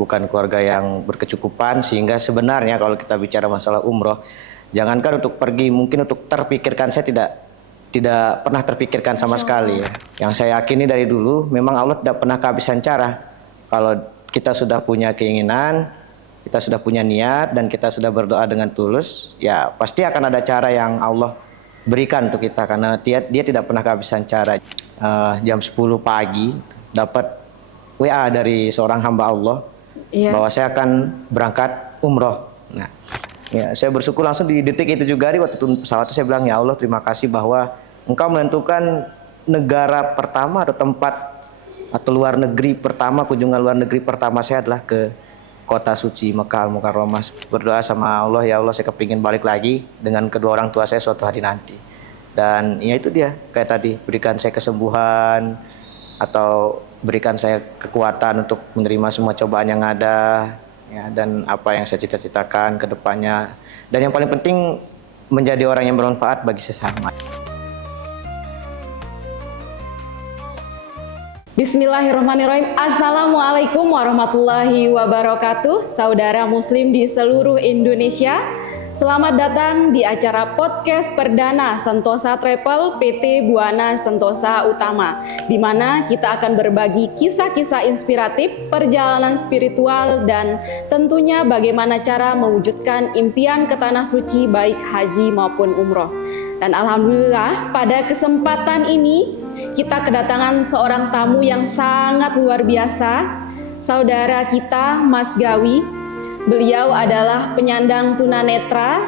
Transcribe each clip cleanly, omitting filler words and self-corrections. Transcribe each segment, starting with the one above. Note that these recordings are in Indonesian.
bukan keluarga yang berkecukupan, sehingga sebenarnya kalau kita bicara masalah umroh, jangankan untuk pergi, mungkin untuk terpikirkan saya tidak pernah terpikirkan sama sekali ya. Yang saya yakini dari dulu, memang Allah tidak pernah kehabisan cara. Kalau kita sudah punya keinginan, kita sudah punya niat, dan kita sudah berdoa dengan tulus, ya pasti akan ada cara yang Allah berikan untuk kita, karena dia tidak pernah kehabisan cara. Jam 10 pagi dapat WA dari seorang hamba Allah bahwa saya akan berangkat umroh. Nah, ya, saya bersyukur langsung di detik itu juga, di waktu turun pesawat itu saya bilang, ya Allah terima kasih bahwa Engkau menentukan negara pertama atau tempat atau luar negeri pertama, kunjungan luar negeri pertama saya adalah ke kota suci Mekah Al-Mukarramah. Berdoa sama Allah, ya Allah saya kepingin balik lagi dengan kedua orang tua saya suatu hari nanti. Dan ya itu dia, kayak tadi, berikan saya kesembuhan atau berikan saya kekuatan untuk menerima semua cobaan yang ada, ya, dan apa yang saya cita-citakan ke depannya. Dan yang paling penting, menjadi orang yang bermanfaat bagi sesama. Bismillahirrahmanirrahim. Assalamualaikum warahmatullahi wabarakatuh. Saudara muslim di seluruh Indonesia, selamat datang di acara podcast perdana Sentosa Travel PT Buana Sentosa Utama, di mana kita akan berbagi kisah-kisah inspiratif, perjalanan spiritual, dan tentunya bagaimana cara mewujudkan impian ke tanah suci baik haji maupun umroh. Dan alhamdulillah pada kesempatan ini kita kedatangan seorang tamu yang sangat luar biasa, saudara kita Mas Gawi. Beliau adalah penyandang tunanetra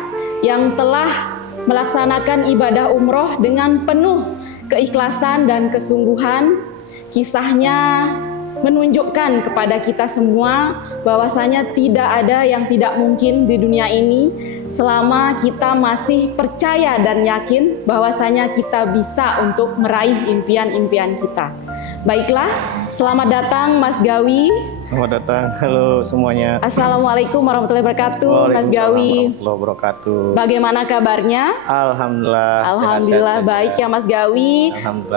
yang telah melaksanakan ibadah umroh dengan penuh keikhlasan dan kesungguhan. Kisahnya menunjukkan kepada kita semua bahwasanya tidak ada yang tidak mungkin di dunia ini selama kita masih percaya dan yakin bahwasanya kita bisa untuk meraih impian-impian kita. Baiklah, selamat datang Mas Gawi. Selamat datang, halo semuanya. Assalamualaikum warahmatullahi wabarakatuh, Mas Gawi. Warahmatullahi wabarakatuh. Bagaimana kabarnya? Alhamdulillah. Alhamdulillah sehat-sehat baik ya Mas Gawi.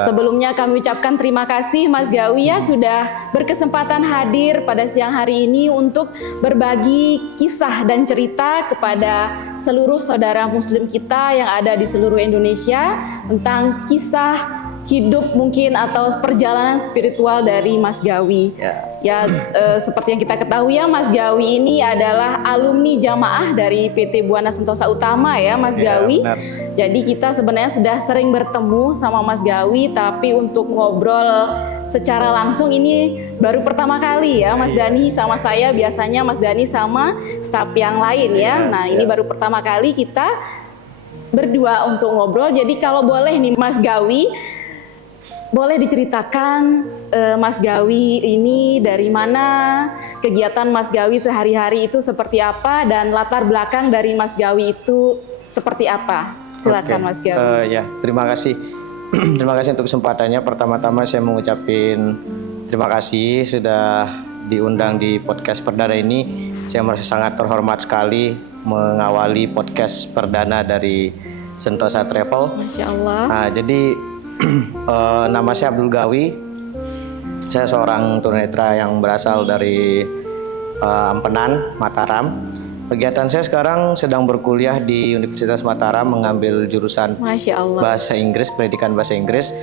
Sebelumnya kami ucapkan terima kasih Mas Gawi ya sudah berkesempatan hadir pada siang hari ini untuk berbagi kisah dan cerita kepada seluruh saudara muslim kita yang ada di seluruh Indonesia tentang kisah hidup mungkin atau perjalanan spiritual dari Mas Gawi. Seperti yang kita ketahui ya, Mas Gawi ini adalah alumni jamaah dari PT Buana Sentosa Utama ya Mas Gawi. Benar. Jadi kita sebenarnya sudah sering bertemu sama Mas Gawi, tapi untuk ngobrol secara langsung ini baru pertama kali ya Mas Dani sama saya. Biasanya Mas Dani sama staf yang lain ya. Nah ini baru pertama kali kita berdua untuk ngobrol. Jadi kalau boleh nih Mas Gawi, boleh diceritakan Mas Gawi ini dari mana, kegiatan Mas Gawi sehari-hari itu seperti apa, dan latar belakang dari Mas Gawi itu seperti apa? Silakan Mas Gawi. Terima kasih. Terima kasih untuk kesempatannya. Pertama-tama saya mengucapkan terima kasih sudah diundang di podcast perdana ini. Saya merasa sangat terhormat sekali mengawali podcast perdana dari Sentosa Travel. Masya Allah. Nah, jadi nama saya Abdul Gawi. Saya seorang tunanetra yang berasal dari Ampenan, Mataram. Kegiatan saya sekarang sedang berkuliah di Universitas Mataram, mengambil jurusan Bahasa Inggris, pendidikan bahasa Inggris.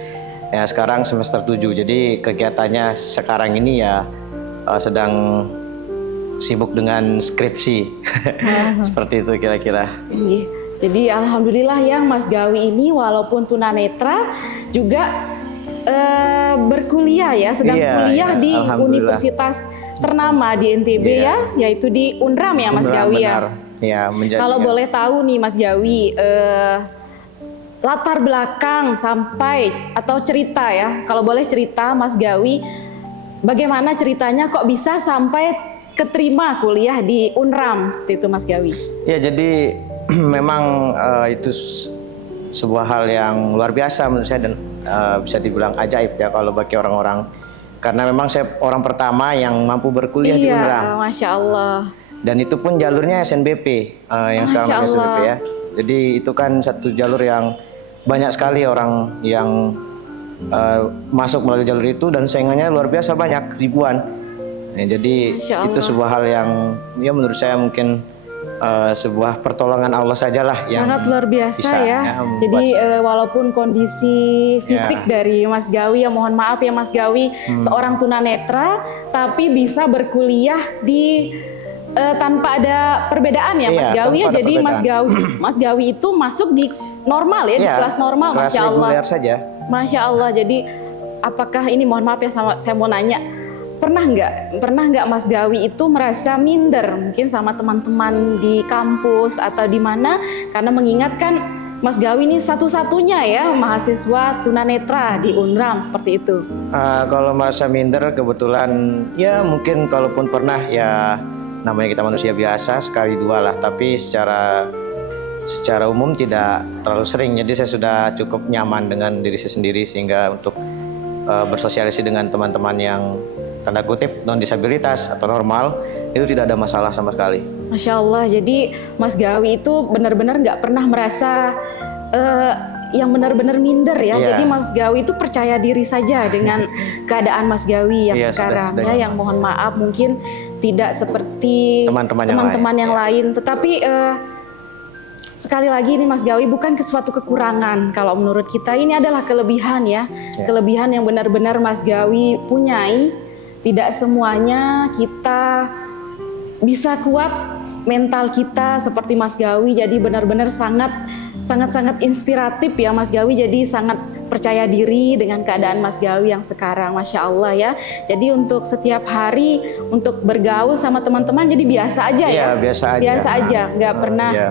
Ya, sekarang semester 7. Jadi kegiatannya sekarang ini ya sedang sibuk dengan skripsi. Seperti itu kira-kira. Jadi alhamdulillah ya Mas Gawi ini walaupun tunanetra juga berkuliah ya, sedang kuliah di universitas ternama di NTB ya, yaitu di UNRAM ya Mas Gawi ya. Kalau boleh tahu nih Mas Gawi, latar belakang sampai atau cerita ya, kalau boleh cerita Mas Gawi, bagaimana ceritanya kok bisa sampai keterima kuliah di UNRAM seperti itu Mas Gawi? Ya jadi memang itu sebuah hal yang luar biasa menurut saya, dan bisa dibilang ajaib ya kalau bagi orang-orang, karena memang saya orang pertama yang mampu berkuliah di UNRAM. Masya Allah. Dan itu pun jalurnya SNBP yang sekarang namanya SNBP ya. Jadi itu kan satu jalur yang banyak sekali orang yang masuk melalui jalur itu, dan saingannya luar biasa banyak, ribuan. Jadi Masya itu Allah. sebuah hal yang ya menurut saya mungkin sebuah pertolongan Allah sajalah yang Sangat luar biasa bisa, ya. membuat Jadi walaupun kondisi fisik dari Mas Gawi, ya mohon maaf ya Mas Gawi, seorang tunanetra, tapi bisa berkuliah di tanpa ada perbedaan ya Mas Iya, Gawi ya. tanpa ada Jadi perbedaan. Mas Gawi itu masuk di normal ya, di Iya, kelas normal, kelas Masya Allah. reguler saja. Masya Allah. Jadi apakah ini, mohon maaf ya, saya mau nanya, pernah nggak Mas Gawi itu merasa minder mungkin sama teman-teman di kampus atau di mana, karena mengingatkan Mas Gawi ini satu-satunya ya mahasiswa tunanetra di Unram seperti itu. Kalau merasa minder, kebetulan ya mungkin kalaupun pernah, ya namanya kita manusia biasa, sekali dua lah, tapi secara umum tidak terlalu sering. Jadi saya sudah cukup nyaman dengan diri saya sendiri, sehingga untuk bersosialisasi dengan teman-teman yang tanda kutip non disabilitas atau normal itu tidak ada masalah sama sekali. Masya Allah. Jadi Mas Gawi itu benar-benar nggak pernah merasa yang benar-benar minder ya. Iya. Jadi Mas Gawi itu percaya diri saja dengan keadaan Mas Gawi yang Iya, sekarang sudah ya. nyaman. Yang mohon maaf mungkin tidak seperti Teman-teman yang lain. Tetapi sekali lagi ini Mas Gawi bukan suatu kekurangan. Kalau menurut kita ini adalah kelebihan ya. Kelebihan yang benar-benar Mas Gawi punyai. Tidak semuanya kita bisa kuat mental kita seperti Mas Gawi. Jadi benar-benar sangat inspiratif ya Mas Gawi. Jadi sangat percaya diri dengan keadaan Mas Gawi yang sekarang, Masya Allah ya. Jadi untuk setiap hari untuk bergaul sama teman-teman jadi biasa aja ya. Iya, biasa aja. Nggak pernah. Iya.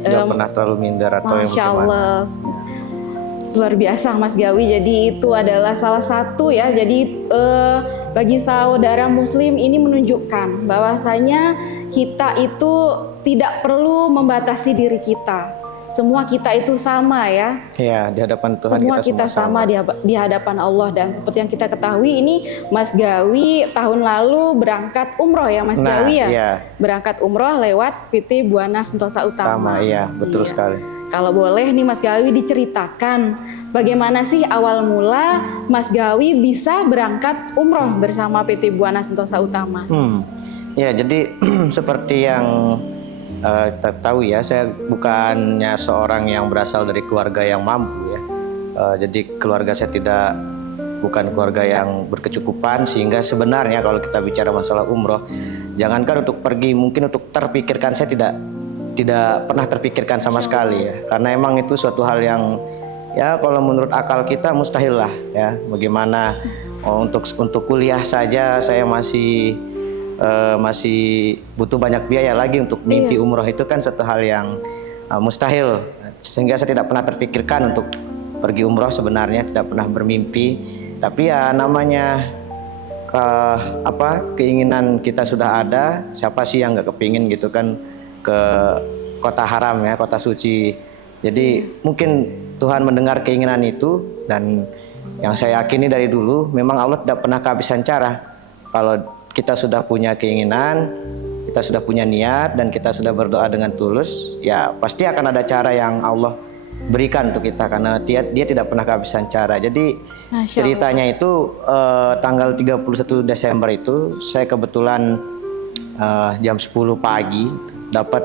Nggak pernah terlalu minder atau yang Masya bagaimana. Allah. Luar biasa Mas Gawi. Jadi itu adalah salah satu ya. Jadi bagi saudara muslim ini menunjukkan bahwasanya kita itu tidak perlu membatasi diri kita. Semua kita itu sama ya. Iya, di hadapan Tuhan Semua kita kita sama di hadapan Allah. Dan seperti yang kita ketahui ini Mas Gawi tahun lalu berangkat umroh ya Mas Nah, Gawi ya. iya. Berangkat umroh lewat PT Buana Sentosa Utama. Iya, betul Iya. sekali. Kalau boleh nih Mas Gawi diceritakan bagaimana sih awal mula Mas Gawi bisa berangkat umroh bersama PT Buana Sentosa Utama? Ya, jadi seperti yang kita tahu ya, saya bukannya seorang yang berasal dari keluarga yang mampu ya. Jadi keluarga saya bukan keluarga yang berkecukupan, sehingga sebenarnya kalau kita bicara masalah umroh, jangankan untuk pergi, mungkin untuk terpikirkan saya tidak pernah terpikirkan sama sekali ya. Karena emang itu suatu hal yang ya kalau menurut akal kita mustahil lah ya. Bagaimana untuk kuliah saja saya masih butuh banyak biaya lagi, untuk mimpi umroh itu kan satu hal yang mustahil. Sehingga saya tidak pernah terpikirkan untuk pergi umroh, sebenarnya tidak pernah bermimpi. Tapi ya namanya keinginan kita sudah ada, siapa sih yang nggak kepingin gitu kan ke kota haram ya, kota suci. Jadi mungkin Tuhan mendengar keinginan itu, dan yang saya yakini dari dulu memang Allah tidak pernah kehabisan cara. Kalau kita sudah punya keinginan, kita sudah punya niat, dan kita sudah berdoa dengan tulus, ya pasti akan ada cara yang Allah berikan untuk kita, karena dia tidak pernah kehabisan cara. Jadi ceritanya itu tanggal 31 Desember itu saya kebetulan jam 10 pagi dapat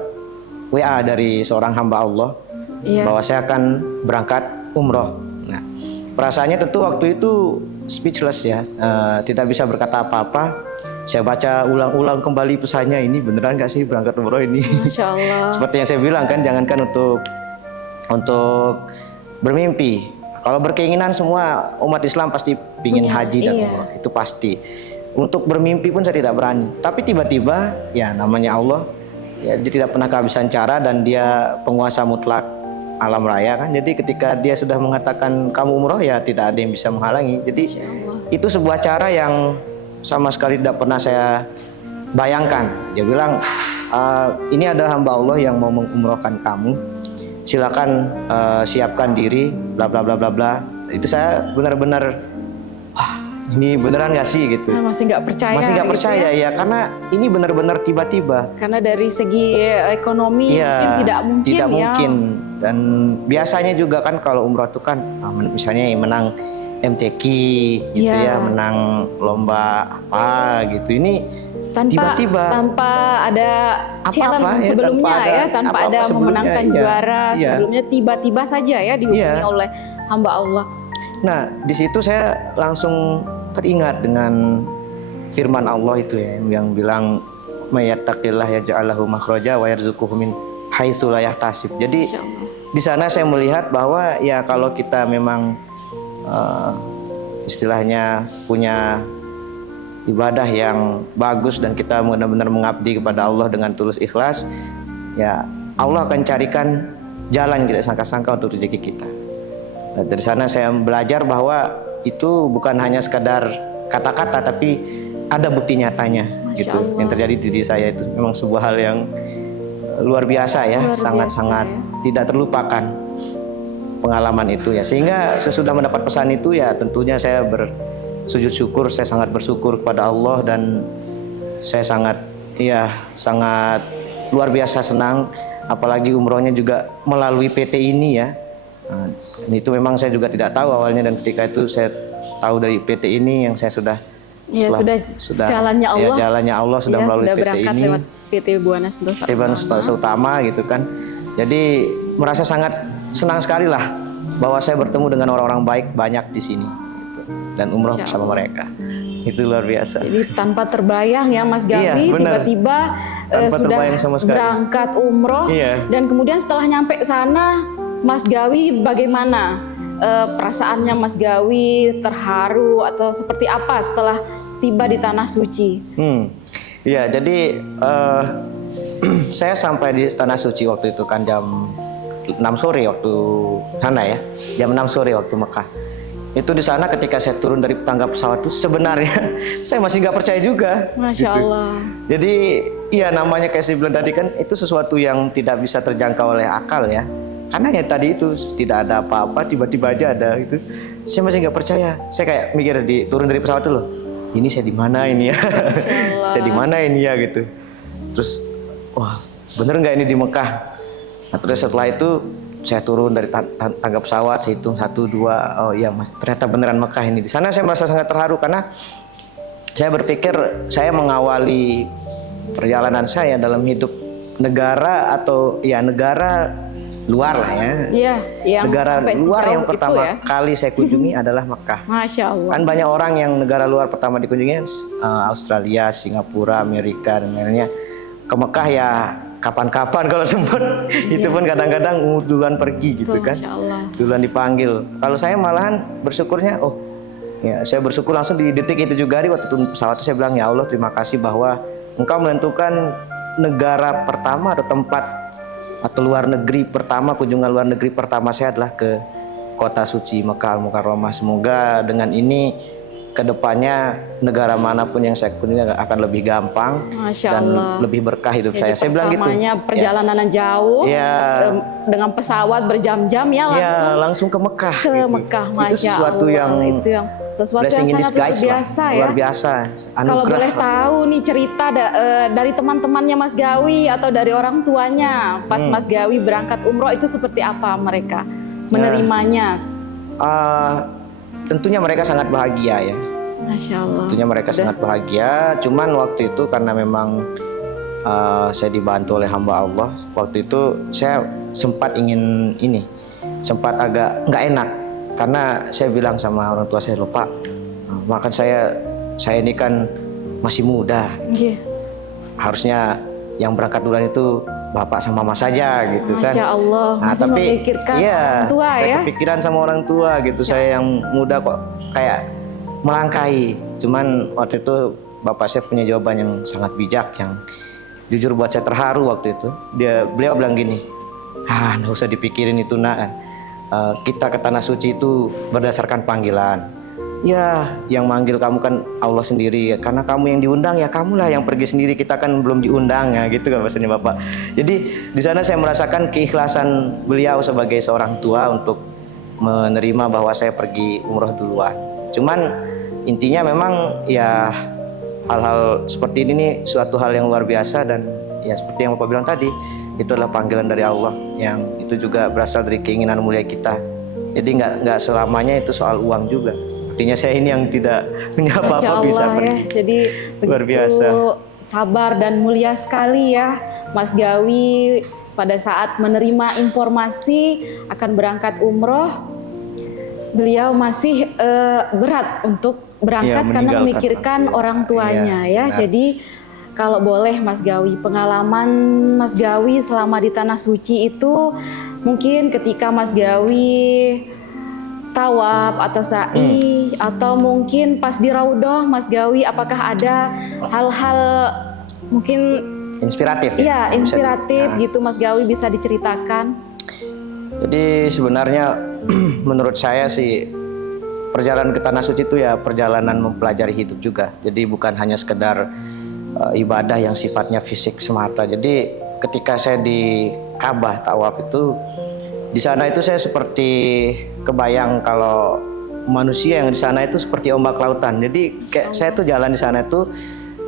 WA dari seorang hamba Allah bahwa saya akan berangkat umroh. Nah, perasaannya tentu waktu itu speechless ya, tidak bisa berkata apa-apa. Saya baca ulang-ulang kembali pesannya, ini beneran gak sih berangkat umroh ini? Masya Allah. Seperti yang saya bilang kan, jangankan untuk bermimpi. Kalau berkeinginan, semua umat Islam pasti ingin haji dan umroh, itu pasti. Untuk bermimpi pun saya tidak berani. Tapi tiba-tiba ya namanya Allah, ya dia tidak pernah kehabisan cara, dan dia penguasa mutlak alam raya kan. Jadi ketika dia sudah mengatakan kamu umroh, ya tidak ada yang bisa menghalangi. Jadi itu sebuah cara yang sama sekali tidak pernah saya bayangkan. Dia bilang ini adalah hamba Allah yang mau mengumrohkan kamu, silakan siapkan diri, bla bla bla bla bla. Itu saya benar-benar ini beneran gak sih gitu. Masih nggak percaya. Masih nggak percaya ya, karena ini benar-benar tiba-tiba. Karena dari segi ekonomi mungkin tidak mungkin tidak ya. mungkin. Dan biasanya juga kan kalau umroh itu kan misalnya menang MTQ gitu Iya. ya, menang lomba apa gitu. Ini tanpa tiba-tiba ada challenge Apa-apa ya, sebelumnya tanpa ada ya, tanpa apa-apa ada sebelumnya, memenangkan iya. juara Iya. sebelumnya, tiba-tiba saja ya dihubungi Iya. oleh hamba Allah. Nah, di situ saya langsung teringat dengan firman Allah itu ya, yang bilang mayattaqillah yaj'al lahu makhraja wa yarzuquhu min haitsu la yahtasib. Jadi Masya Allah. di sana saya melihat bahwa ya kalau kita memang istilahnya punya ibadah yang bagus dan kita benar-benar mengabdi kepada Allah dengan tulus ikhlas, ya Allah akan carikan jalan yang tidak sangka-sangka untuk rezeki kita. Nah, dari sana saya belajar bahwa itu bukan hanya sekadar kata-kata, tapi ada bukti nyatanya. Masya Gitu. Allah. Yang terjadi di diri saya itu memang sebuah hal yang luar biasa ya, Luar sangat-sangat biasa, tidak terlupakan pengalaman itu ya. Sehingga sesudah mendapat pesan itu ya tentunya saya bersujud syukur, saya sangat bersyukur kepada Allah, dan saya sangat luar biasa senang, apalagi umrohnya juga melalui PT ini ya. Nah, itu memang saya juga tidak tahu awalnya, dan ketika itu saya tahu dari PT ini yang saya sudah Ya, sudah jalannya ya, Allah. jalannya Allah sudah Ya, melalui sudah PT berangkat ini, lewat PT Buana Sentosa Sentosa Utama gitu kan. Jadi merasa sangat senang sekali lah bahwa saya bertemu dengan orang-orang baik banyak di sini gitu. Dan umroh Masya bersama Allah. mereka. Itu luar biasa. Jadi tanpa terbayang ya Mas Gawi, Iya, benar. tiba-tiba Tanpa sudah terbayang sama sekali. berangkat umroh, Iya. dan kemudian setelah nyampe sana, Mas Gawi bagaimana perasaannya Mas Gawi, terharu atau seperti apa setelah tiba di tanah suci? Iya, jadi saya sampai di tanah suci waktu itu kan jam 6 sore waktu sana ya, jam 6 sore waktu Mekah. Itu di sana ketika saya turun dari tangga pesawat itu sebenarnya saya masih nggak percaya juga. Masya gitu. Allah. Jadi ya namanya kayak saya bilang tadi kan, itu sesuatu yang tidak bisa terjangkau oleh akal ya. Karena ya tadi itu tidak ada apa-apa, tiba-tiba aja ada itu. Saya masih nggak percaya. Saya kayak mikir turun dari pesawat itu loh. Ini saya di mana ini ya? Saya di mana ini ya gitu. Terus wah bener nggak ini di Mekah? Nah terus setelah itu saya turun dari tangga pesawat, saya hitung 1, 2, oh iya mas, ternyata beneran Mekah ini. Di sana saya merasa sangat terharu karena saya berpikir saya mengawali perjalanan saya dalam hidup negara atau ya negara luar lah ya. Iya, yang Negara sampai luar sejauh yang itu pertama ya. kali saya kunjungi adalah Mekah. Masya Allah. Kan banyak orang yang negara luar pertama dikunjungi Australia, Singapura, Amerika dan lainnya. Ke Mekah ya kapan-kapan kalau sempat. Itu pun kadang-kadang duluan pergi gitu Tuh, kan. Masya Allah. Duluan dipanggil. Kalau saya malahan bersyukurnya, ya saya bersyukur langsung di detik itu juga, di waktu turun pesawat itu saya bilang, ya Allah terima kasih bahwa Engkau menentukan negara pertama atau tempat atau luar negeri pertama, kunjungan luar negeri pertama saya adalah ke kota suci Mekah Al-Mukarramah. Semoga dengan ini kedepannya negara manapun yang saya kunjungi akan lebih gampang Masya dan Allah. lebih berkah hidup Jadi saya bilang gitu. pertamanya perjalanan yang jauh, Ya. dengan pesawat berjam-jam ya langsung Ya langsung ke Mekah. ke gitu. Mekah. Itu Masya sesuatu Allah. yang Itu yang sesuatu yang blessing in sangat luar disguise lah. biasa ya. Luar biasa. Kalau Anugerah boleh lah. tahu nih cerita dari teman-temannya Mas Gawi atau dari orang tuanya pas Mas Gawi berangkat umroh itu seperti apa mereka menerimanya? Tentunya mereka sangat bahagia ya. Masya Allah. Tentunya mereka sangat bahagia. Cuman waktu itu karena memang saya dibantu oleh hamba Allah. Waktu itu saya sempat ingin sempat agak nggak enak karena saya bilang sama orang tua saya, loh Pak, makan saya ini kan masih muda. Iya. Harusnya yang berangkat duluan itu bapak sama mama saja gitu kan. Masya Allah. Masih memikirkan orang tua saya ya. kepikiran sama orang tua gitu. Saya yang muda kok kayak melangkahi. Cuman waktu itu bapak saya punya jawaban yang sangat bijak, yang jujur buat saya terharu waktu itu. Beliau bilang gini, nggak usah dipikirin itu nak. Kita ke tanah suci itu berdasarkan panggilan. Ya, yang manggil kamu kan Allah sendiri. Karena kamu yang diundang, ya kamulah yang pergi sendiri. Kita kan belum diundang ya, gitu kan bahasanya bapak. Jadi di sana saya merasakan keikhlasan beliau sebagai seorang tua untuk menerima bahwa saya pergi umroh duluan. Cuman intinya memang ya hal-hal seperti ini nih suatu hal yang luar biasa, dan ya seperti yang bapak bilang tadi, itu adalah panggilan dari Allah yang itu juga berasal dari keinginan mulia kita. Jadi nggak selamanya itu soal uang juga. buktinya saya ini yang tidak punya Masya apa-apa Allah bisa ya. pergi. Jadi Luar begitu biasa. sabar dan mulia sekali ya Mas Gawi pada saat menerima informasi akan berangkat umroh. Beliau masih berat untuk berangkat karena meninggalkan memikirkan orang tuanya Iya, ya. benar. Jadi kalau boleh Mas Gawi, pengalaman Mas Gawi selama di Tanah Suci itu mungkin ketika Mas Gawi tawaf atau sa'i atau mungkin pas di Raudhah Mas Gawi, apakah ada hal-hal mungkin Inspiratif ya ya. inspiratif Nah, gitu Mas Gawi bisa diceritakan? Jadi sebenarnya menurut saya sih perjalanan ke Tanah Suci itu ya perjalanan mempelajari hidup juga. Jadi bukan hanya sekedar ibadah yang sifatnya fisik semata. Jadi ketika saya di Ka'bah tawaf itu, di sana itu saya seperti kebayang kalau manusia yang di sana itu seperti ombak lautan. Jadi kayak saya tuh jalan di sana itu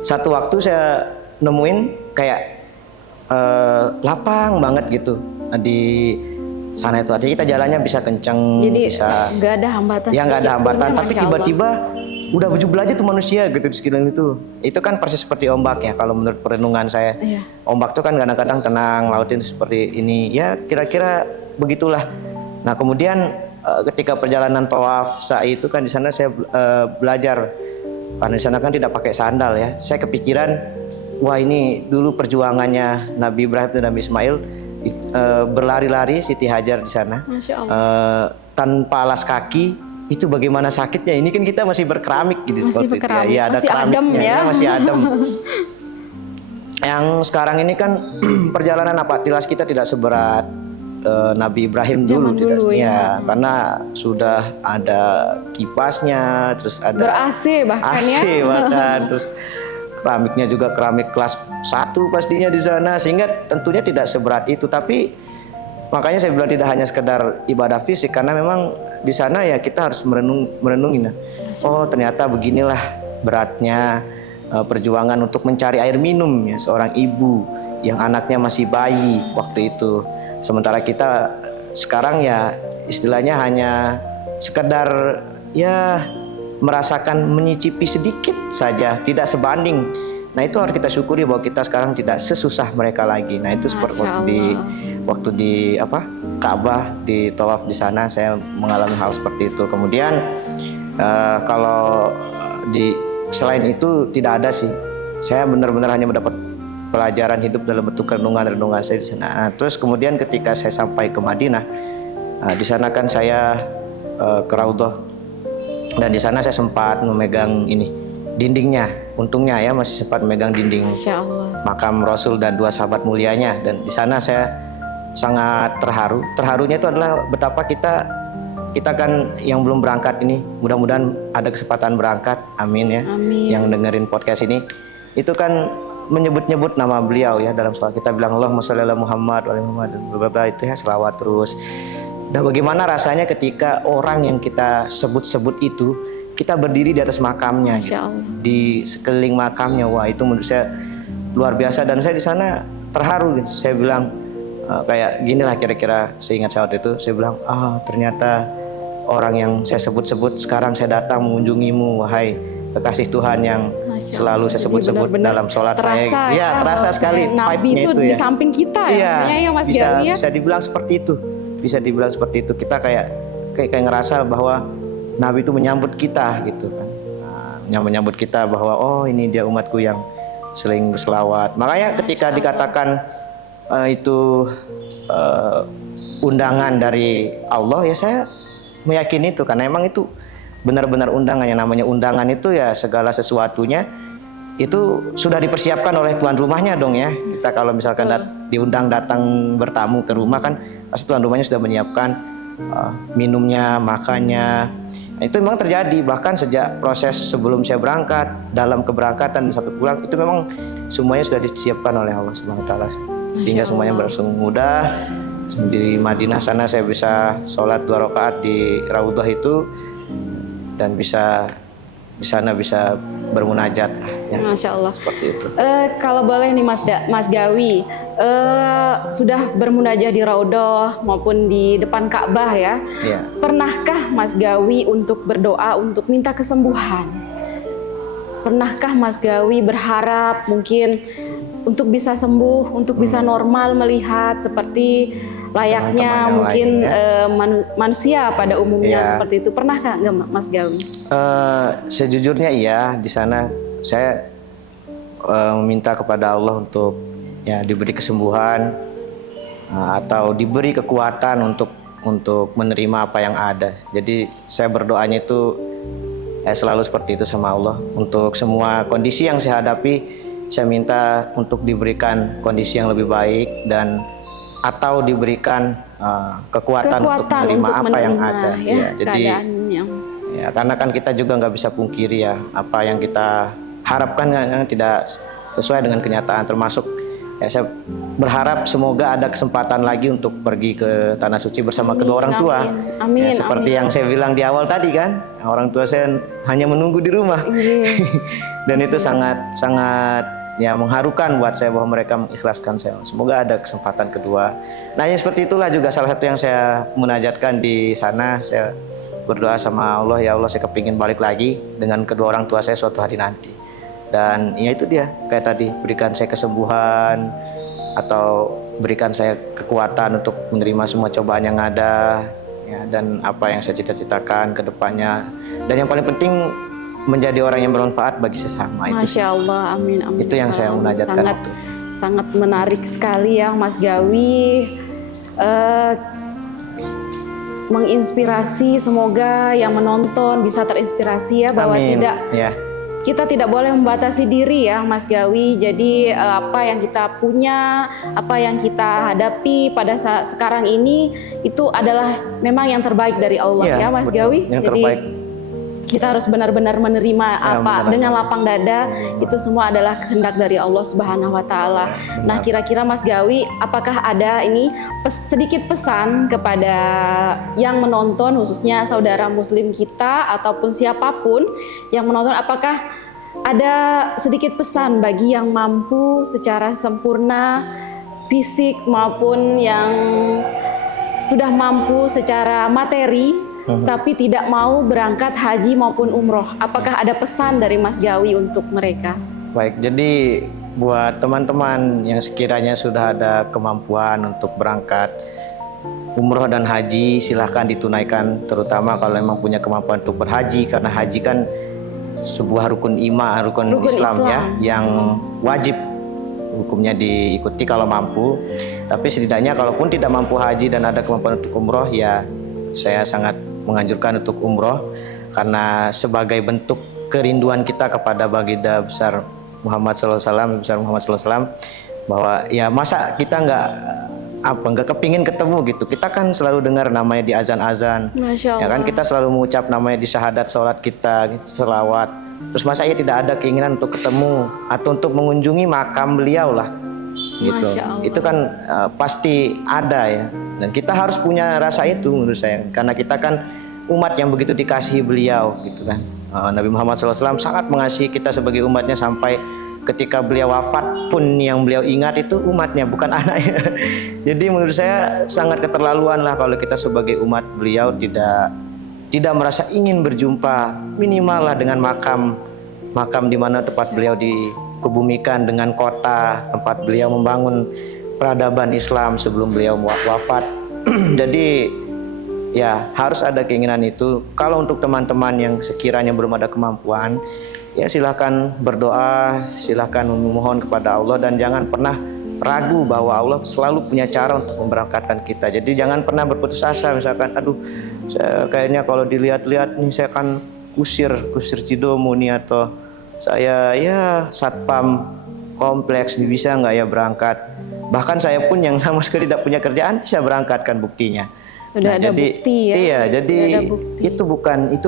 satu waktu saya nemuin kayak lapang banget gitu di sana itu. Artinya kita jalannya bisa kenceng, Jadi bisa nggak ada hambatan. ya nggak ada sedikit hambatan, pun ya, tapi Masya Allah. tiba-tiba udah berjubel aja tuh manusia gitu di sekeliling itu. Itu kan persis seperti ombak ya kalau menurut perenungan saya. Iya. Ombak tuh kan kadang-kadang tenang, laut itu seperti ini. Ya kira-kira begitulah. Nah kemudian ketika perjalanan tawaf sa'i itu kan di sana saya belajar karena di sana kan tidak pakai sandal ya. Saya kepikiran, wah ini dulu perjuangannya Nabi Ibrahim dan Nabi Ismail berlari-lari Siti Hajar di sana. Masya Allah. Tanpa alas kaki itu bagaimana sakitnya. Ini kan kita masih berkeramik gitu Masih seperti berkeramik, itu ya. Ada masih adem keramiknya, ya. masih adem. Yang sekarang ini kan perjalanan tilas kita tidak seberat Nabi Ibrahim Zaman dulu, dulu ya. karena sudah ada kipasnya, terus ada Ber-AC bahkan AC ya. bahkan, terus keramiknya juga keramik kelas 1 pastinya di sana, sehingga tentunya tidak seberat itu. Tapi makanya saya bilang tidak hanya sekedar ibadah fisik, karena memang di sana ya kita harus merenungi. Oh ternyata beginilah beratnya perjuangan untuk mencari air minum ya seorang ibu yang anaknya masih bayi waktu itu. Sementara kita sekarang ya istilahnya hanya sekedar ya merasakan menyicipi sedikit saja, tidak sebanding. Nah itu harus kita syukuri bahwa kita sekarang tidak sesusah mereka lagi. Nah itu seperti waktu di Ka'bah di tawaf di sana saya mengalami hal seperti itu. Kemudian kalau selain itu tidak ada sih. Saya benar-benar hanya mendapat pelajaran hidup dalam bentuk renungan saya di sana. Nah, terus kemudian ketika saya sampai ke Madinah, di sana kan saya ke Raudhah dan di sana saya sempat memegang ini dindingnya. Untungnya ya masih sempat memegang dinding Masya Allah. makam Rasul dan 2 sahabat mulianya, dan di sana saya sangat terharu. Terharunya itu adalah betapa kita kan yang belum berangkat ini, mudah-mudahan ada kesempatan berangkat, amin ya. Amin. Yang dengerin podcast ini, itu kan menyebut-nyebut nama beliau ya dalam sholat. Kita bilang Allahumma sholli ala Muhammad wa ala Muhammad dan beberapa itu ya selawat terus. Nah bagaimana rasanya ketika orang yang kita sebut-sebut itu kita berdiri di atas makamnya, gitu, di sekeliling makamnya. Wah itu menurut saya luar biasa, dan saya di sana terharu gitu. Saya bilang kayak ginilah kira-kira seingat saya waktu itu. Saya bilang ternyata orang yang saya sebut-sebut sekarang saya datang mengunjungimu, wahai kekasih Tuhan yang selalu saya sebut-sebut dalam sholat saya. Ya terasa sekali Nabi itu di samping kita ya, Mas Gawi ya. Bisa dibilang seperti itu. Bisa dibilang seperti itu. Kita kayak ngerasa bahwa Nabi itu menyambut kita gitu kan. Yang menyambut kita bahwa oh ini dia umatku yang sering berselawat. Makanya ketika dikatakan itu undangan dari Allah, ya saya meyakini itu karena memang itu benar-benar undangan. Yang namanya undangan itu ya segala sesuatunya itu sudah dipersiapkan oleh tuan rumahnya dong ya. Kita kalau misalkan diundang datang bertamu ke rumah kan pasti tuan rumahnya sudah menyiapkan minumnya, makannya. Nah, itu memang terjadi bahkan sejak proses sebelum saya berangkat, dalam keberangkatan sampai pulang itu memang semuanya sudah disiapkan oleh Allah Subhanahu wa taala. Sehingga semuanya berlangsung mudah. Di Madinah sana saya bisa sholat 2 rakaat di Raudhah itu dan bisa di sana bisa bermunajat Ya, Masya Allah. seperti itu. Kalau boleh nih Mas Gawi, sudah bermunajah di Raudhah maupun di depan Ka'bah ya. Ya. Pernahkah Mas Gawi untuk berdoa untuk minta kesembuhan? Pernahkah Mas Gawi berharap mungkin untuk bisa sembuh, untuk bisa normal melihat seperti layaknya Teman-teman yang mungkin manusia pada umumnya Ya. seperti itu? Pernahkah nggak Mas Gawi? Sejujurnya iya, di sana saya meminta kepada Allah untuk ya diberi kesembuhan atau diberi kekuatan untuk menerima apa yang ada. Jadi saya berdoanya itu selalu seperti itu sama Allah. Untuk semua kondisi yang saya hadapi, saya minta untuk diberikan kondisi yang lebih baik dan atau diberikan kekuatan untuk menerima apa yang ada. Ya, jadi keadaannya. ya, karena kan kita juga nggak bisa pungkiri ya apa yang kita harapkan kan tidak sesuai dengan kenyataan, termasuk ya saya berharap semoga ada kesempatan lagi untuk pergi ke Tanah Suci bersama kedua orang tua. Amin. Ya, seperti yang saya bilang di awal tadi kan, orang tua saya hanya menunggu di rumah. Dan itu sangat ya mengharukan buat saya bahwa mereka mengikhlaskan saya. Semoga ada kesempatan kedua. Nah, ya seperti itulah juga salah satu yang saya munajatkan di sana. Saya berdoa sama Allah, ya Allah saya kepingin balik lagi dengan kedua orang tua saya suatu hari nanti. Dan ya itu dia, kayak tadi, berikan saya kesembuhan atau berikan saya kekuatan untuk menerima semua cobaan yang ada ya, dan apa yang saya cita-citakan ke depannya. Dan yang paling penting menjadi orang yang bermanfaat bagi sesama. Masya Allah, amin. Itu yang saya munajatkan. Sangat menarik sekali ya Mas Gawi. Menginspirasi, semoga yang menonton bisa terinspirasi ya bahwa kita tidak boleh membatasi diri ya Mas Gawi. Jadi apa yang kita punya, apa yang kita hadapi pada saat sekarang ini itu adalah memang yang terbaik dari Allah ya Mas Gawi. Yang terbaik. Kita harus benar-benar menerima apa dengan lapang dada. Itu semua adalah kehendak dari Allah Subhanahu wa taala. Nah, kira-kira Mas Gawi, apakah ada ini sedikit pesan kepada yang menonton, khususnya saudara muslim kita ataupun siapapun yang menonton, apakah ada sedikit pesan bagi yang mampu secara sempurna fisik maupun yang sudah mampu secara materi tapi tidak mau berangkat haji maupun umroh? Apakah ada pesan dari Mas Gawi untuk mereka? Baik, jadi buat teman-teman yang sekiranya sudah ada kemampuan untuk berangkat umroh dan haji, silahkan ditunaikan, terutama kalau memang punya kemampuan untuk berhaji, karena haji kan sebuah rukun Islam ya, yang wajib hukumnya diikuti kalau mampu. Tapi setidaknya kalaupun tidak mampu haji dan ada kemampuan untuk umroh, ya saya sangat menganjurkan untuk umroh, karena sebagai bentuk kerinduan kita kepada baginda besar Muhammad SAW, bahwa ya masa kita nggak kepingin ketemu gitu. Kita kan selalu dengar namanya di azan-azan, ya kan, kita selalu mengucap namanya di syahadat sholat kita, selawat. Terus masa iya tidak ada keinginan untuk ketemu atau untuk mengunjungi makam beliau lah gitu. Itu kan pasti ada ya, dan kita harus punya rasa itu menurut saya, karena kita kan umat yang begitu dikasihi beliau gitu kan. Nabi Muhammad SAW sangat mengasihi kita sebagai umatnya, sampai ketika beliau wafat pun yang beliau ingat itu umatnya, bukan anaknya. Jadi menurut saya sangat keterlaluan lah kalau kita sebagai umat beliau tidak merasa ingin berjumpa minimal lah dengan makam di mana tempat beliau dikebumikan, dengan kota tempat beliau membangun peradaban Islam sebelum beliau wafat. Jadi ya harus ada keinginan itu. Kalau untuk teman-teman yang sekiranya belum ada kemampuan, ya silahkan berdoa, silahkan memohon kepada Allah, dan jangan pernah ragu bahwa Allah selalu punya cara untuk memberangkatkan kita. Jadi jangan pernah berputus asa, misalkan aduh saya kayaknya kalau dilihat-lihat nih saya akan kusir Cidomo nih, atau saya ya satpam kompleks nih, bisa nggak ya berangkat. Bahkan saya pun yang sama sekali tidak punya kerjaan bisa berangkat, kan buktinya. Sudah ada bukti ya. Iya, jadi itu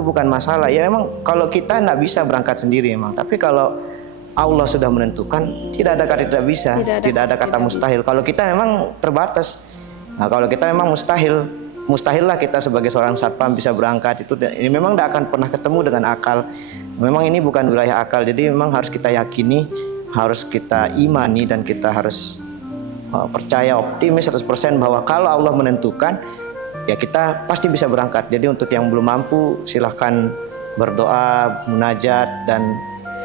bukan masalah. Ya memang kalau kita nggak bisa berangkat sendiri memang, tapi kalau Allah sudah menentukan, tidak ada kata tidak bisa, tidak ada kata mustahil. Kalau kita memang terbatas. Nah, kalau kita memang mustahil, mustahil lah kita sebagai seorang satpam bisa berangkat itu. Ini memang tidak akan pernah ketemu dengan akal. Memang ini bukan wilayah akal. Jadi memang harus kita yakini, harus kita imani, dan kita harus percaya, optimis 100% bahwa kalau Allah menentukan, ya kita pasti bisa berangkat. Jadi untuk yang belum mampu silahkan berdoa, munajat, dan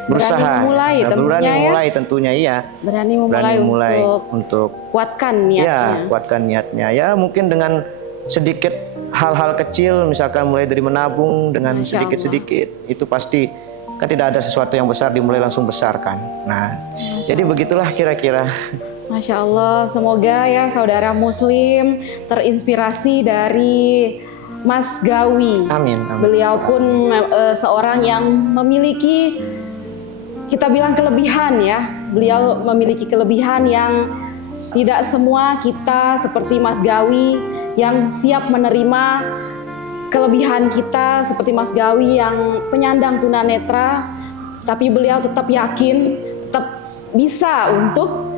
berusaha. Berani memulai tentunya iya. Berani memulai untuk kuatkan niatnya. Ya, kuatkan niatnya. Ya mungkin dengan sedikit hal-hal kecil, misalkan mulai dari menabung dengan sedikit-sedikit, itu pasti kan tidak ada sesuatu yang besar dimulai langsung besar kan. Nah, jadi begitulah kira-kira. Masya Allah, semoga ya saudara muslim terinspirasi dari Mas Gawi. Amin. Beliau pun seorang yang memiliki, kita bilang kelebihan ya. Beliau memiliki kelebihan yang tidak semua kita seperti Mas Gawi yang siap menerima kelebihan kita, seperti Mas Gawi yang penyandang tunanetra, tapi beliau tetap yakin, tetap bisa untuk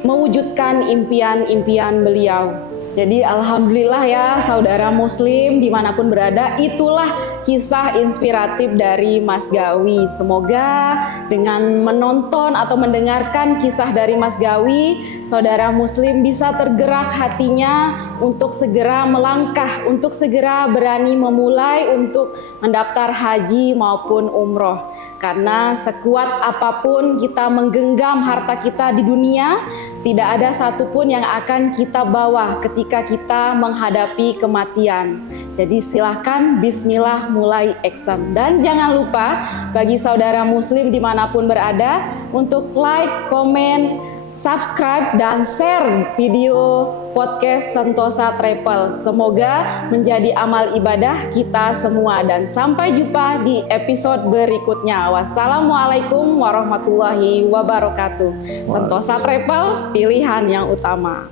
mewujudkan impian-impian beliau. Jadi alhamdulillah ya saudara muslim dimanapun berada, itulah kisah inspiratif dari Mas Gawi. Semoga dengan menonton atau mendengarkan kisah dari Mas Gawi, saudara muslim bisa tergerak hatinya untuk segera melangkah, untuk segera berani memulai untuk mendaftar haji maupun umroh. Karena sekuat apapun kita menggenggam harta kita di dunia, tidak ada satupun yang akan kita bawa ketika kita menghadapi kematian. Jadi silahkan bismillah mulai action. Dan jangan lupa bagi saudara muslim dimanapun berada untuk like, komen, subscribe, dan share video podcast Sentosa Travel. Semoga menjadi amal ibadah kita semua, dan sampai jumpa di episode berikutnya. Wassalamualaikum warahmatullahi wabarakatuh. Sentosa Travel, pilihan yang utama.